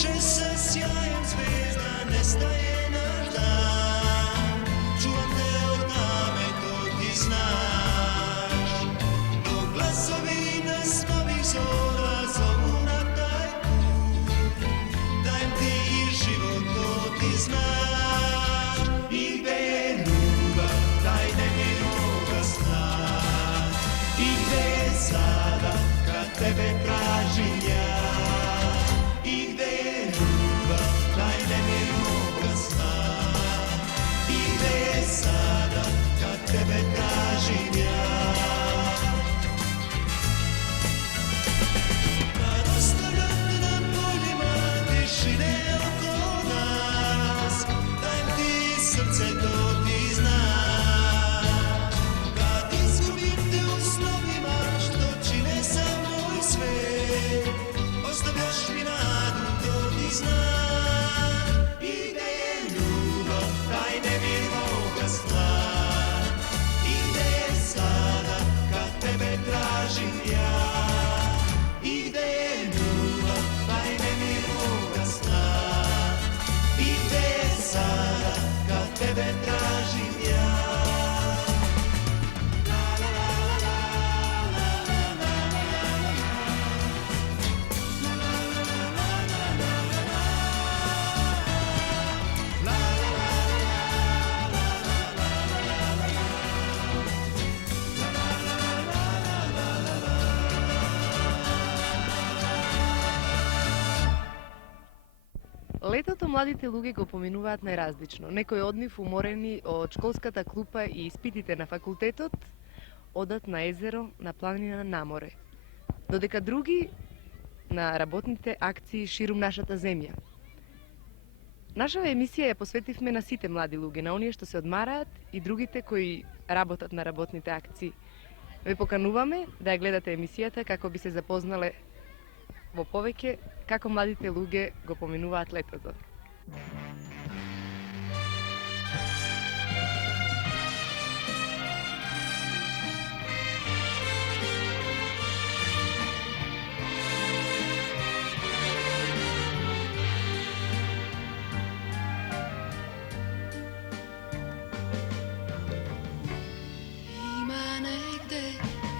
veče sa sjajem zvijezda nestaje naš dan. Čuvam te od tame, to ti znaš. Dok glasovi nas novih zora zovu na taj put, dajem ti i život, to ti znaš. I gde je ljubav, taj nemir moga sna. I gde je sada, kad tebe tražim ja. I gde je ljubav, taj nemir moga sna. I gde je sada, kad tebe tražim ja. Kad ostavljate na poljima tišine oko nas, dajem ti srce, to ti znaš. Kad izgubim te u snovima što čine sam moj svet, ostavljaš mi nadu, to ti znaš. I gde je ljubav, taj nemir moga sna. I gde je sada, kad tebe tražim ja. I gde je ljubav, taj nemir moga sna. I gde je sada, kad tebe tražim ja. Летото младите луѓе го поминуваат најразлично. Некои од нив уморени од школската клупа и испитите на факултетот, одат на езеро, на планина, на море. Додека други на работните акции ширум нашата земја. Нашава емисија ја посветивме на сите млади луѓе, на оние што се одмараат и другите кои работат на работните акции. Ве покануваме да ја гледате емисијата како би се запознале во повеќе како младите луѓе го поминуваат летото. Има негде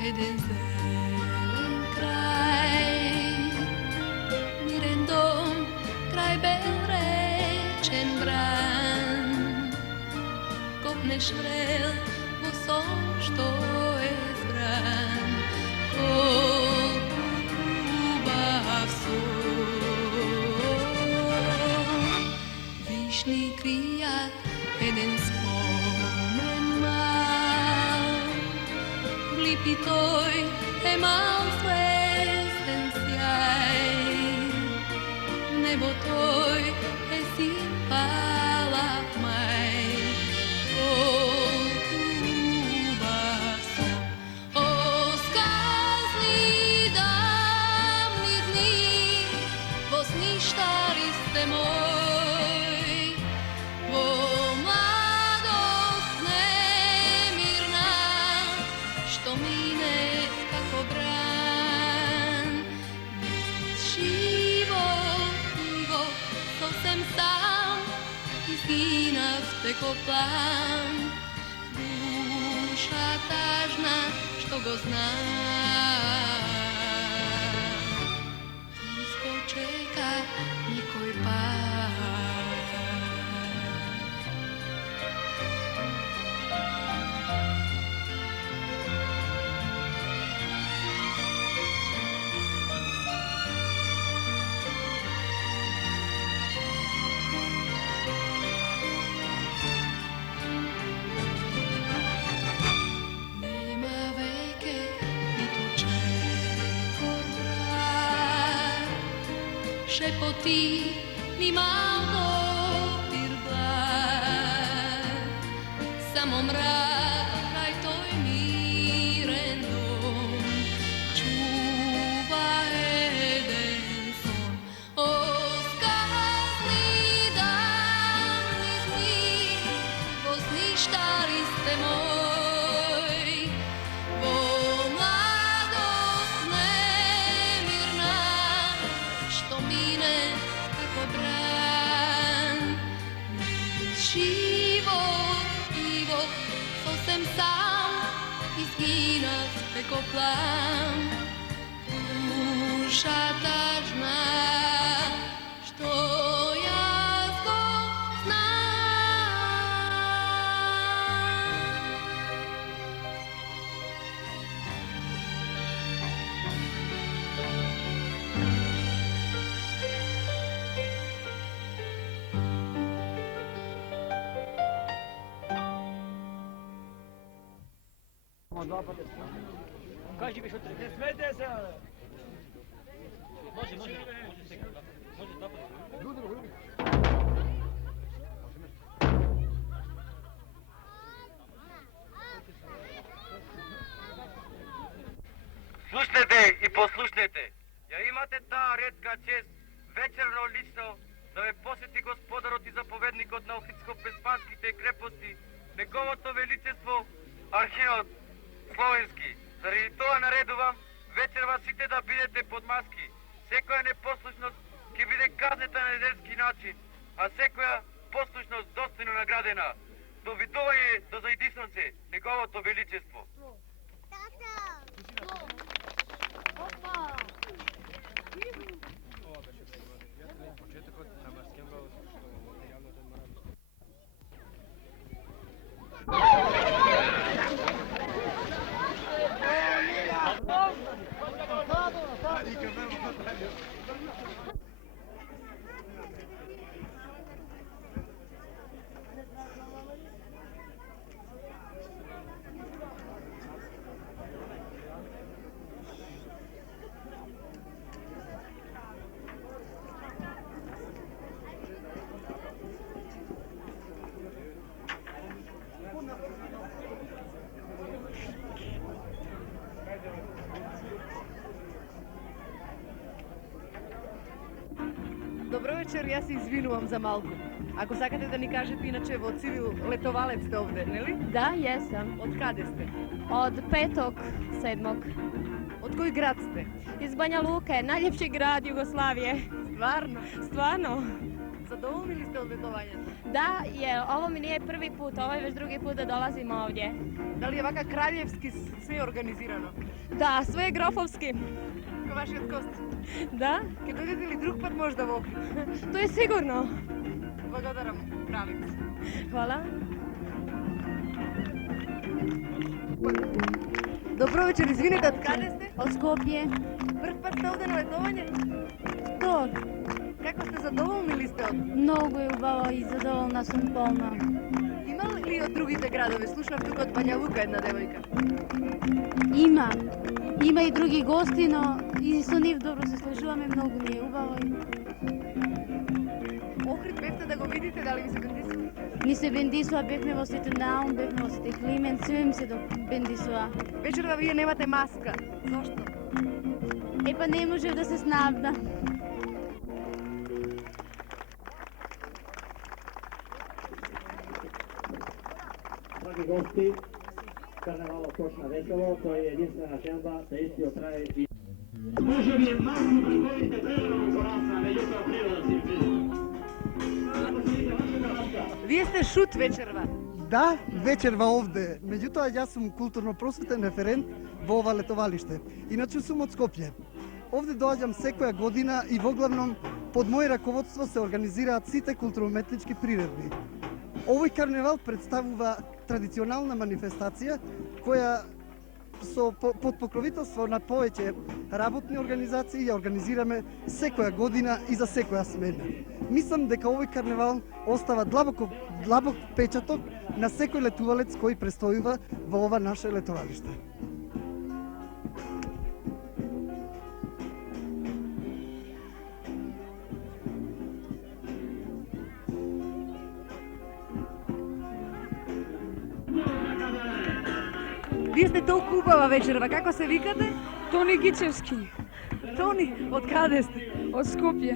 еден зелен крај, мирен дом крај белречен бран. Копнеш врел во сон што е збран. Колку убав сон. Вишни кријат еден спомен мал. Влипи тој е мал звезден сјај. Небо тој е сипала мај. Колку убав сон. О, сказни давни дни, восништали сте мој. Во младост немирна, што мине како бран. Живот иво, сосем сам, изгинав теко план. Душа тажна, што го зна. Тихо чека некој пат. Нема веќе ниту чекор брат, шепоти ни мал допир благ. Само мрак крај тој мирен дом чува еден сон. О, сказни давни дни, возништали сте мој. Во младост немирна, што мине како Ама два пъти. Кажи ми, не смейте се! Може сега. Може два пъти. Слушнете и послушнете. Ја имате таа ретка чест вечерно лично да ве посети господарот и заповедникот на Охридско-Преспанските крепости, неговото величество Архиот Словенски. Заради тоа наредувам вечерва сите да бидете под маски. Секоја непослушност ќе биде казнета на неделски начин, а секоја послушност достојно наградена. Довидување до зајдисонце, неговото величество. Добро вечер, јас се извинувам за малку. Ако сакате да ни кажете иначе во цивил летовалец сте овде, нели? Да, jesam. Од каде сте? Od 5.7. Од кој град сте? Iz Banja Luke, najljepši grad Jugoslavije. Стварно? Stvarno? Задоволни ли сте од летовањето? Da, je, ovo mi nije prvi put, ovo je već drugi put da dolazim ovdje. Дали е вака краљевски све организирано? Da, sve je grofovski. Ко вашиот гост? Da, Ке дојдете ли друг пат можда во Охрид? to je sigurno. Благодарам, кралица. Hvala. Добро вечер, извинете, од каде сте? Od Skopje. Прв пат сте овде на летовање? To, Како сте задоволни ли сте од? mnogo je ubavo i zadovoljna sam polna. Има ли од другите градови? Слушнав тука од Бања Лука една девојка. Ima i drugi gosti, no i со нив dobro се служуваме, много ми е убаво. Охрид бевте да го видите, дали ви се бендисува? Ми се бендисува, бевме во Свети Наум, бевме во Свети Климент, све ми се бендисува. Вечерва вие немате маска. Зошто? Е, па не можев да се снабда. Dragi gosti, karnevala počna veselo, to je jedinstvena želba da istio traje i... Može li je malo predvodite prevrano porasna, međutim priroda si Вие сте шут вечерва. Да, вечерва овде. Меѓутоа, јас сум културно-просветен референт во ова летовалиште. Иначе сум од Скопје. Овде доаѓам секоја година и воглавном под моје раководство се организираат сите културно-уметнички приредби. Овој карневал представува традиционална манифестација која под покровителство на повеќе работни организации ја организираме секоја година и за секоја смена. Мислам дека овој карневал остава длабок печаток на секој летувалец кој престојува во ова наше летовалиште. Вие сте толку убава вечерва. Како се викате? Тони Гичевски, Тони, од каде сте? од Скопје.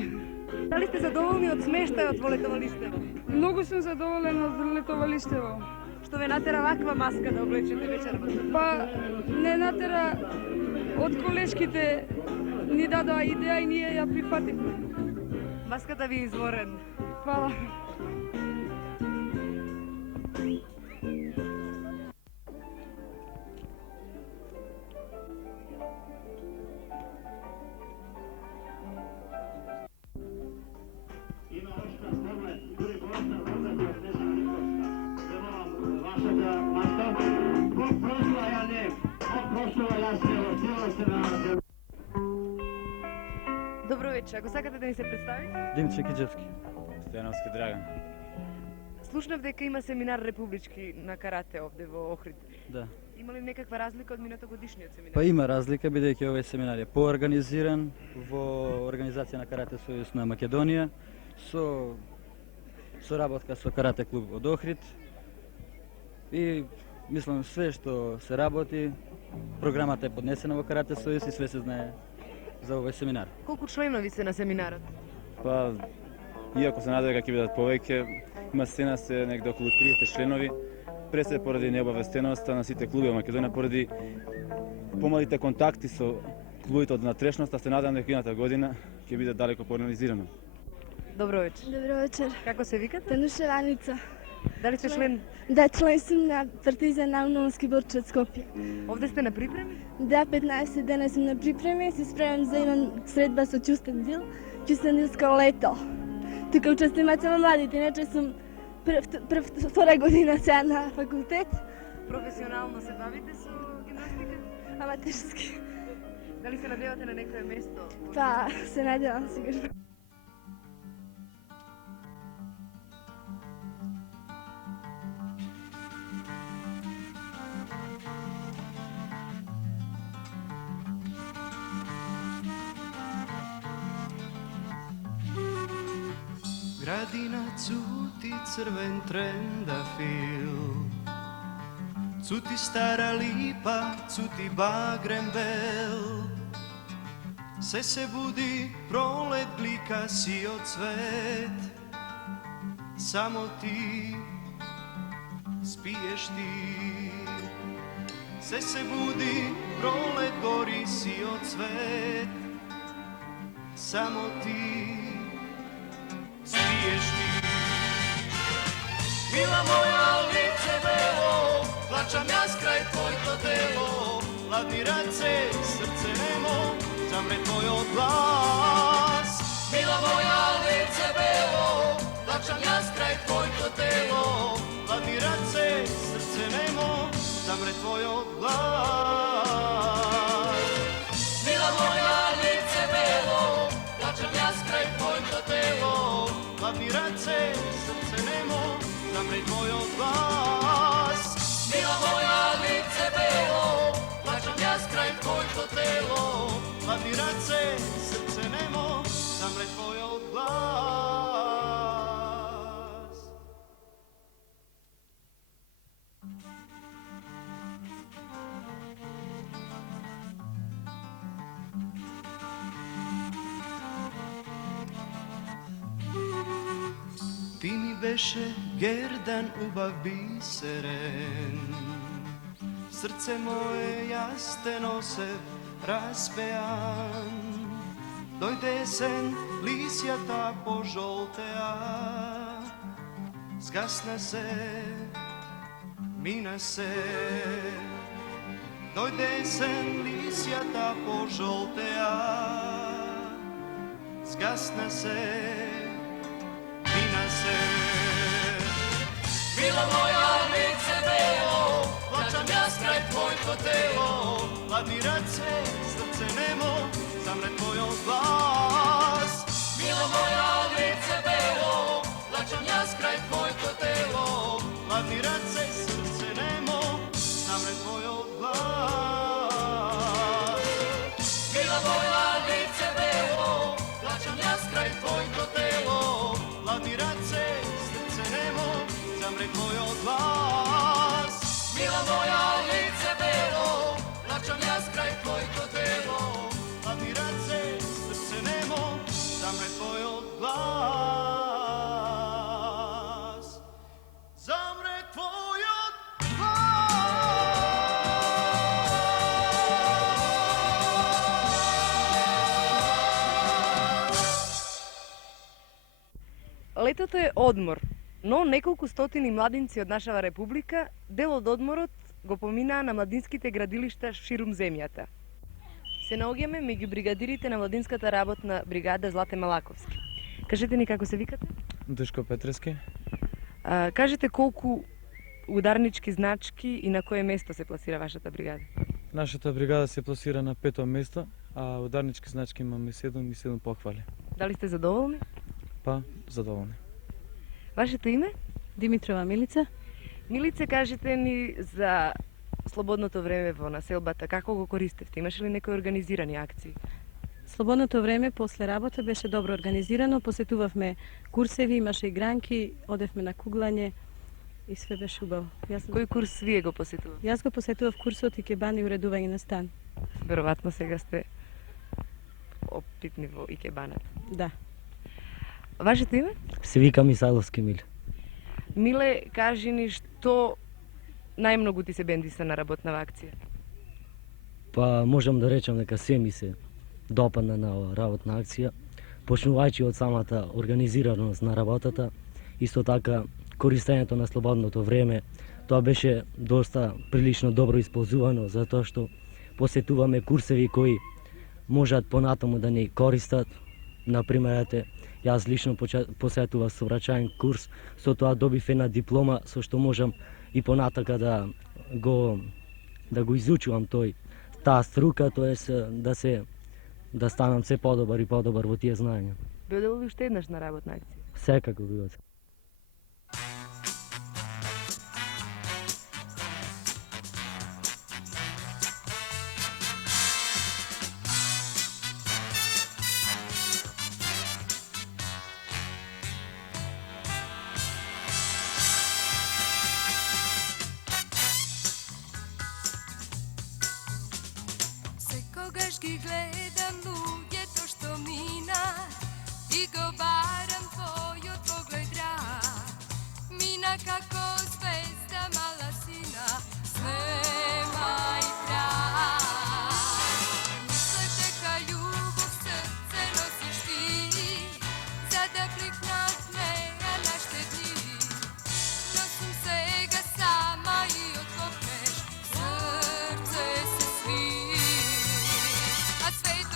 Дали сте задоволни од смештајот во летовалиштево? Многу сум задоволена од летовалиштево. Што ве натера ваква маска да облечете вечерва? Па не натера од колешките ни дадоа идеја и ние ја прифативме. Маската ви е изворен. Фала. Има още поглед, дори просто поглед от днешна Никошка. Замолам вашата маска. Бог прослува ја не, Бог прослува јас не, отила се на земја. Добро вечер. Ако сакате да ни се представите? Димче Киджевски. Стојановски Драган. Слушнав дека има семинар републички на карате овде во Охрид. Да. Има ли некаква разлика од минатогодишниот семинар? Па има разлика, бидејќи овој семинар е поорганизиран во организација на Карате Сојуз на Македонија, со соработка со Карате клуб од Охрид и мислам све што се работи, програмата е поднесена во Карате Сојуз и све се знае за овој семинар. Колку членови се на семинарот? Па, иако се надева дека ќе бидат повеќе, има сцена се негде околу 30 членови, пред се поради необавестеноста на сите клуби во Македонија, поради помалите контакти со клубите од натрешноста, се надам дека идната година ќе биде далеко поорганизирано. Добро вечер. Добро вечер. Како се викате? Тануша Раница. Дали сте член? Да, член сум на Партизан на Унонски борче од Скопје. Овде сте на припреми? Да, 15 дена сум на припреми, се спремам за еден средба со Кюстендилско лето. Тука учествуваме само младите, иначе сум втора година сега на факултет. Професионално се бавите со гимнастика? Аматерски. Дали се надевате на некое место? Па, се надевам сигурно. Gradina cuti crven trendafil, cuti stara lipa, cuti bagrem bel. Se budi, prolet blika si od cvet, samo ti spiješ ti. Se budi, prolet gori si od cvet, samo ti spiješ ti. Mila moja, lice belo, plačam ja skraj tvojto telo, hladni race, srce nemo, zamre tvoj odglas. Mila moja, lice belo, plačam ja skraj tvojto telo, hladni race, srce nemo, zamre tvoj odglas. Mila moja, lice belo, plačam ja skraj tvojto telo, hladni race, srce nemo, zamre tvoj odglas. Mila moja, lice belo, plačam ja skraj tvojto telo, hladni race, srce nemo, zamre tvoj odglas. Ti mi беше гердан убав бисерен, срце мое јас те носев распеан. Дојде есен, лисјата пожолтеа, згасна се, мина се. Дојде есен, лисјата пожолтеа, згасна се, mina se. Mila moja, lice belo, plačam ja skraj tvojto telo, hladni race, srce nemo, zamre tvoj odglas. Mila moja, lice belo, plačam ja skraj tvojto telo, hladni race, srce nemo, zamre tvoj odglas. Mila moja, lice belo, plačam ja skraj tvojto telo, hladni race, srce nemo, zamre tvoj odglas. Mila moja, lice belo, plačam ja skraj tvojto telo, hladni race, srce nemo, zamre tvoj odglas. Zamre tvoj Летото е одмор, но неколку стотини младинци од нашава република дел од одморот го поминаа на младинските градилишта ширум земјата. Се наоѓаме меѓу бригадирите на младинската работна бригада Злате Малаковски. Кажете ни како се викате? Душко Петрески. Кажете колку ударнички значки и на кое место се пласира вашата бригада? Нашата бригада се пласира на 5-то место, а ударнички значки имаме 7 и 7 похвали. Дали сте задоволни? Па, задоволни. Вашето име? Димитрова Милица. Милице, кажете ни за слободното време во населбата, како го користевте? Имаше ли некои организирани акции? Слободното време после работа беше добро организирано, посетувавме курсеви, имаше игранки, одевме на куглање и све беше убаво. Кој курс вие го посетувавте? Јас го посетував курсот икебана и уредување на стан. Веројатно сега сте опитни во икебаната. Да. Вашето име? Се вика Мисайловски Миле. Миле, кажи ни што најмногу ти се бендиса на работнава акција? Па можам да речам дека се ми се допадна на оваа работна акција, почнувајќи од самата организираност на работата, исто така користењето на слободното време, тоа беше доста прилично добро исползувано, затоа што посетуваме курсеви кои можат понатаму да ни користат. Например, јас лично посетував сообраќајен курс, со тоа добив една диплома со што можам и понатака да го изучувам таа струка, тоест да станам се подобар и подобар во тие знаења. Бидел ли уште еднаш на работна акција? Секако било. Секогаш ги гледам луѓето што мина и го барам твојот поглед рак. Мина како звезда мала сина, снемај прах. Мислев дека љубов срце носиш ти, за да пликнат неа нашите дни. Но сум сега сама и откопнеш, срце се сви. А свет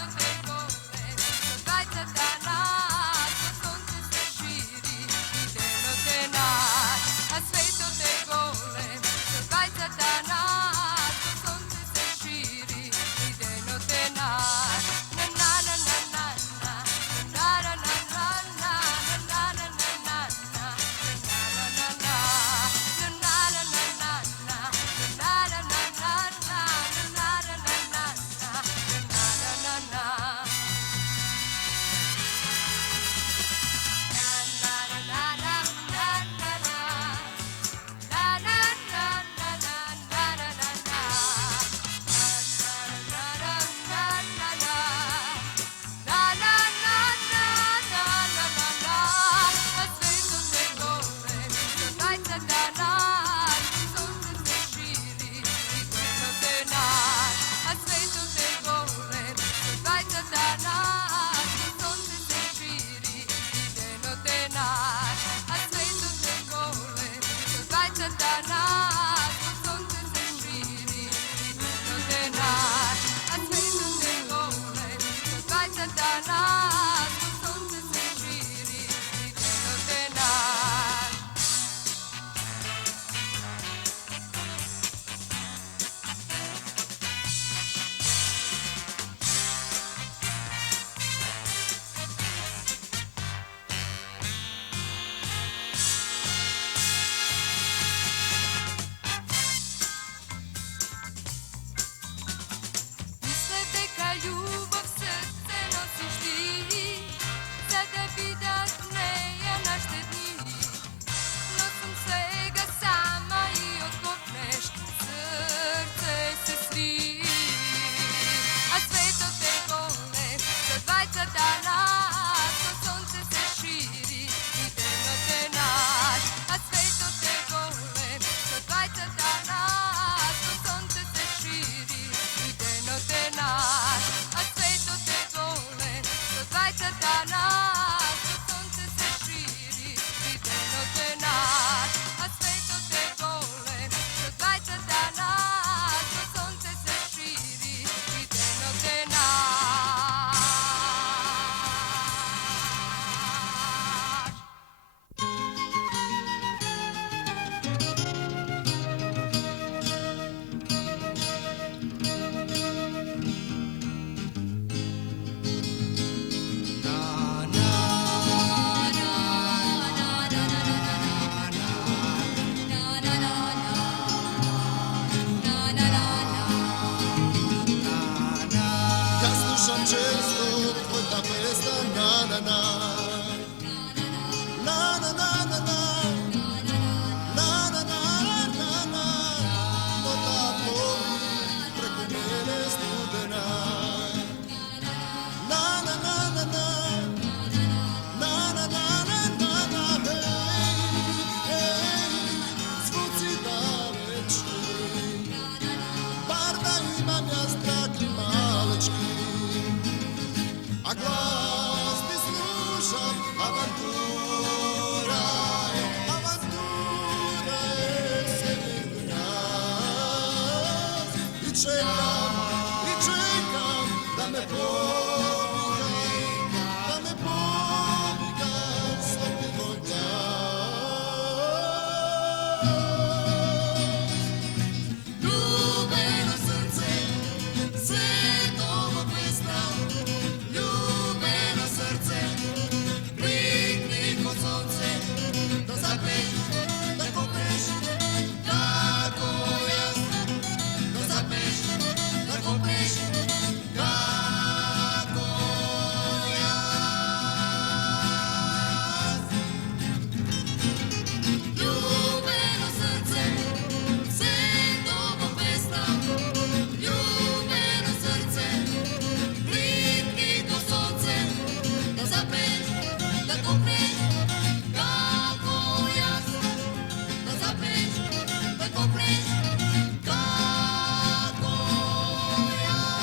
čekam da me povikaš svaki moj glas. Ljubeno srce, svetovo pesna, ljubeno srce, blikni ko sonce, da zapeš, da kopneš, kako jaz, da zapeš, da kopneš, kako jaz. Ljubeno srce, svetovo pesna, ljubeno srce, blikni ko sonce, da zapeš, da kopneš, kako jaz, da zapeš, da kopneš, kako jaz.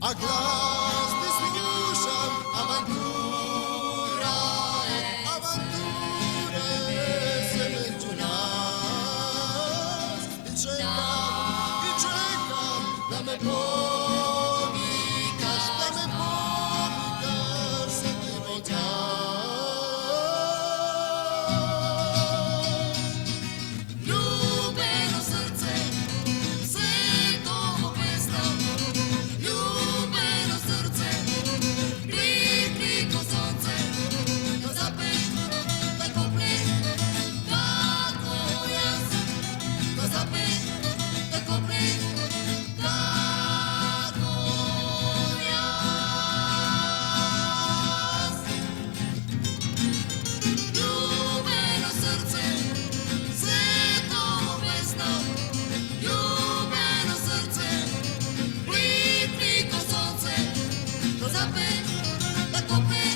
A glas ti slušam, avantura se među nas. I čekam da me povikaš, svaki moj glas. Ljubeno srce, svetovo pesna, ljubeno srce, blikni ko sonce, da zapeš, da kopneš, kako jaz, da zapeš, da kopneš, kako jaz. Ljubeno srce, svetovo pesna, ljubeno srce, blikni ko sonce, da zapeš, da kopneš,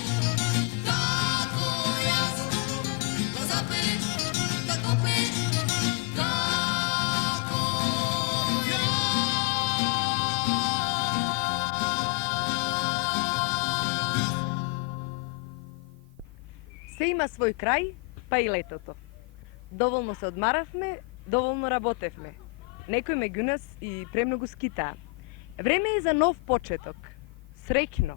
kako jaz, da zapeš, da kopneš, kako jaz. Се има свој крај, па и летото. Доволно се одмаравме, доволно работевме. Некој меѓу нас и премногу скитаа. Време е за нов почеток. Среќно!